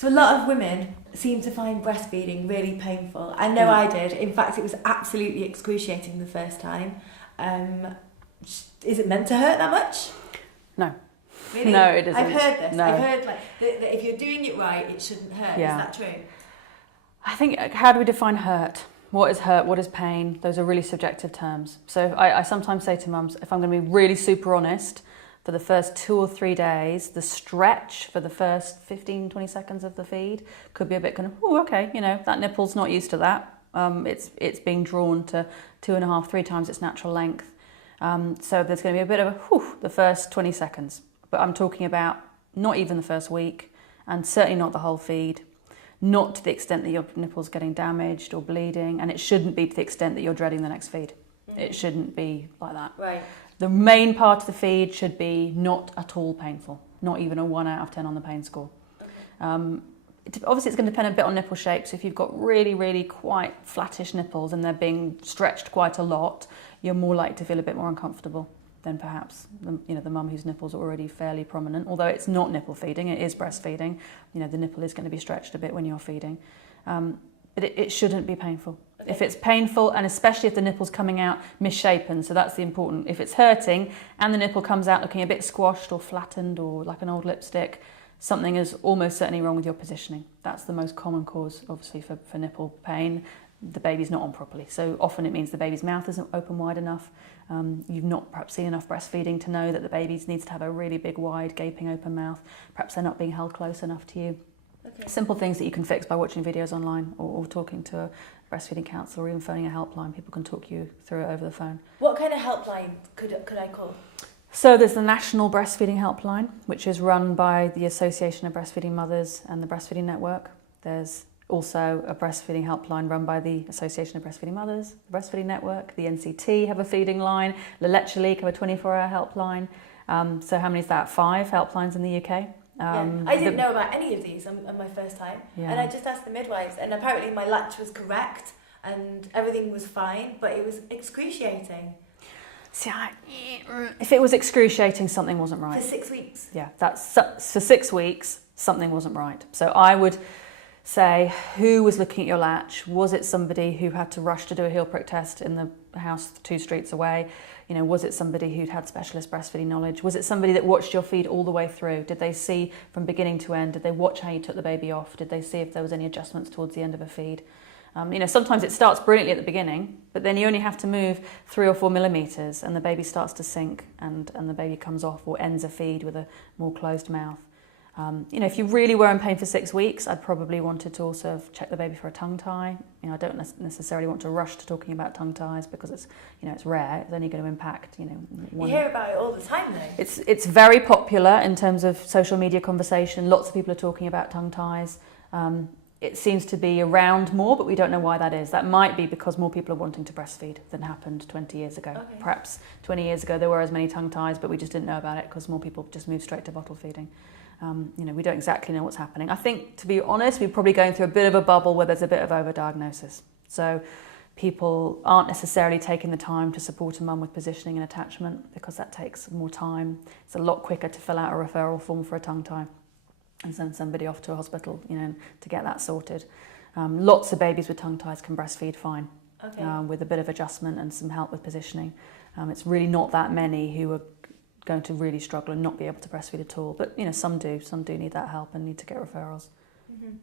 So a lot of women seem to find breastfeeding really painful. I know I did. In fact, it was absolutely excruciating the first time. Is it meant to hurt that much? No. Really? No, it isn't. I've heard this. No. I've heard that if you're doing it right, it shouldn't hurt. Yeah. Is that true? I think, how do we define hurt? What is hurt? What is pain? Those are really subjective terms. So I sometimes say to mums, if I'm going to be really super honest, for the first 2 or 3 days, the stretch for the first 15, 20 seconds of the feed could be a bit kind of, oh, okay, you know, that nipple's not used to that. It's being drawn to 2.5, 3 times its natural length. So there's going to be a bit of a whew, the first 20 seconds. But I'm talking about not even the first week, and certainly not the whole feed. Not to the extent that your nipple's getting damaged or bleeding, and it shouldn't be to the extent that you're dreading the next feed. It shouldn't be like that. Right. The main part of the feed should be not at all painful, not even a 1 out of 10 on the pain score. Okay. Obviously, it's going to depend a bit on nipple shape. So if you've got really, really quite flattish nipples and they're being stretched quite a lot, you're more likely to feel a bit more uncomfortable than perhaps the mum whose nipples are already fairly prominent. Although it's not nipple feeding, it is breastfeeding. You know, the nipple is going to be stretched a bit when you're feeding. But it shouldn't be painful. Okay. If it's painful, and especially if the nipple's coming out misshapen, so that's the important. If it's hurting and the nipple comes out looking a bit squashed or flattened or like an old lipstick, something is almost certainly wrong with your positioning. That's the most common cause, obviously, for nipple pain. The baby's not on properly. So often it means the baby's mouth isn't open wide enough. You've not perhaps seen enough breastfeeding to know that the baby needs to have a really big, wide, gaping open mouth. Perhaps they're not being held close enough to you. Okay. Simple things that you can fix by watching videos online or talking to a breastfeeding counsellor or even phoning a helpline. People can talk you through it over the phone. What kind of helpline could I call? So there's the National Breastfeeding Helpline, which is run by the Association of Breastfeeding Mothers and the Breastfeeding Network. There's also a breastfeeding helpline run by the Association of Breastfeeding Mothers, the Breastfeeding Network, the NCT have a feeding line, La Leche League have a 24-hour helpline. So how many is that? 5 helplines in the UK. I didn't know about any of these on my first time, and I just asked the midwives, and apparently my latch was correct and everything was fine, but it was excruciating. See, if it was excruciating, something wasn't right. For 6 weeks? Yeah, for 6 weeks, something wasn't right. So I would say, who was looking at your latch? Was it somebody who had to rush to do a heel prick test in the house 2 streets away? You know, was it somebody who'd had specialist breastfeeding knowledge? Was it somebody that watched your feed all the way through? Did they see from beginning to end? Did they watch how you took the baby off? Did they see if there was any adjustments towards the end of a feed? Sometimes it starts brilliantly at the beginning, but then you only have to move 3 or 4 millimetres and the baby starts to sink and the baby comes off or ends a feed with a more closed mouth. If you really were in pain for 6 weeks, I'd probably wanted to also check the baby for a tongue tie. I don't necessarily want to rush to talking about tongue ties because it's rare. It's only going to impact, one. You hear about it all the time, though. It's very popular in terms of social media conversation. Lots of people are talking about tongue ties. It seems to be around more, but we don't know why that is. That might be because more people are wanting to breastfeed than happened 20 years ago. Okay. Perhaps 20 years ago there were as many tongue ties, but we just didn't know about it because more people just moved straight to bottle feeding. We don't exactly know what's happening. I think, to be honest, we're probably going through a bit of a bubble where there's a bit of overdiagnosis. So people aren't necessarily taking the time to support a mum with positioning and attachment because that takes more time. It's a lot quicker to fill out a referral form for a tongue tie and send somebody off to a hospital, to get that sorted. Lots of babies with tongue ties can breastfeed fine, with a bit of adjustment and some help with positioning. It's really not that many who are going to really struggle and not be able to breastfeed at all. But, some do need that help and need to get referrals. Mm-hmm.